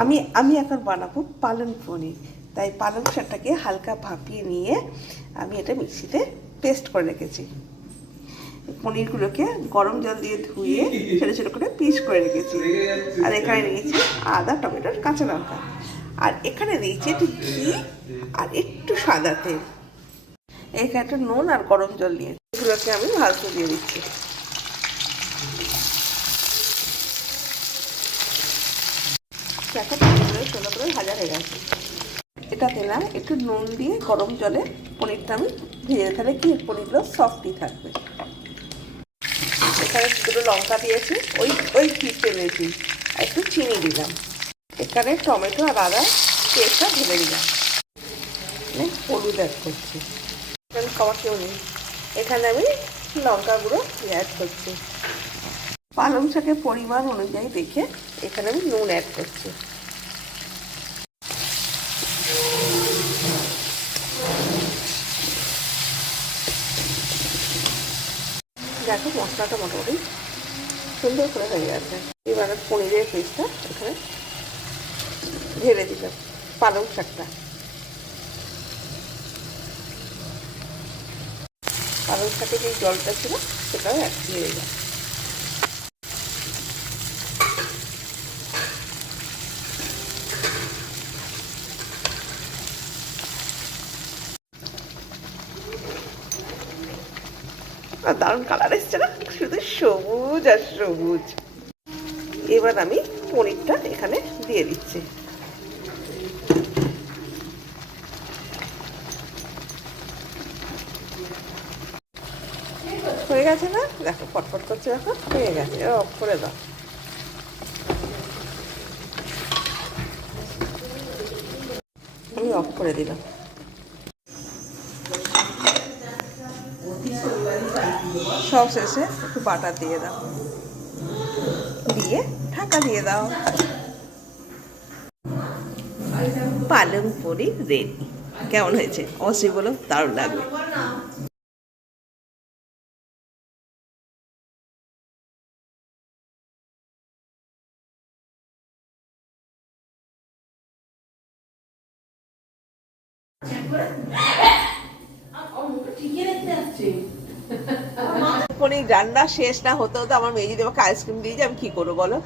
আমি আমি এখন বানাবো পালং পনির, তাই পালং শাকটাকে হালকা ভাপিয়ে নিয়ে আমি এটা মিক্সিতে পেস্ট করে রেখেছি। পনিরগুলোকে গরম জল দিয়ে ধুয়ে ছোটো ছোটো করে পিস করে রেখেছি। আর এখানে নিয়েছি আদা, টমেটোর, কাঁচা লঙ্কা। আর এখানে দিয়েছি একটু ঘি আর একটু সাদা তেল। এখানে একটু নুন আর গরম জল নিয়েছি, এগুলোকে আমি ভাজতে দিয়ে দিচ্ছি। দেখো পনিরগুলো সুন্দর করে ভাজা হয়ে গেছে। এটাতে না একটু নুন দিয়ে গরম জলে পনিরটা আমি ভেজে, তাহলে কি পনিরগুলো সফটই থাকবে। এখানে দুটো লঙ্কা দিয়েছি, ওই ওই পিসে দিয়েছি, আর একটু চিনি দিলাম। এখানে টমেটো আর আদা পেস্টটা ঢেলে দিলাম। হলুদ অ্যাড করছি, এখানে খাওয়া কেউ নেই। এখানে আমি লঙ্কা গুঁড়ো অ্যাড করছি। পালং শাকের পরিমাণ অনুযায়ী দেখে এখানে আমি নুন অ্যাড করছি। দেখো মশলাটা মোটামুটি সুন্দর করে হয়ে গেছে। এবারে পনিরের পিসটা এখানে ঢেলে দিলাম, পালং শাকটা। পালং শাকের যে জলটা ছিল সেটাও দিয়ে দিলাম। আর দারুণ কালার এসছে না, শুধু সবুজ আর সবুজ। এবার আমি পনিরটা এখানে দিয়ে দিচ্ছি। হয়ে গেছে না, দেখো ফটফট করছে, দেখো হয়ে গেছে। এবার অফ করে দাও। আমি অফ করে দিলাম। সব শেষে একটু বাটার দিয়ে দাও, দিয়ে ঢাকা দিয়ে দাও। পালং পনির রেডি। কেমন হয়েছে অবশ্যই বলো, দারুণ লাগবে। পনির রান্না শেষ না হতে হতে আমার মেয়ে যদি আমাকে আইসক্রিম দিয়ে যে আমি কি করবো বলো।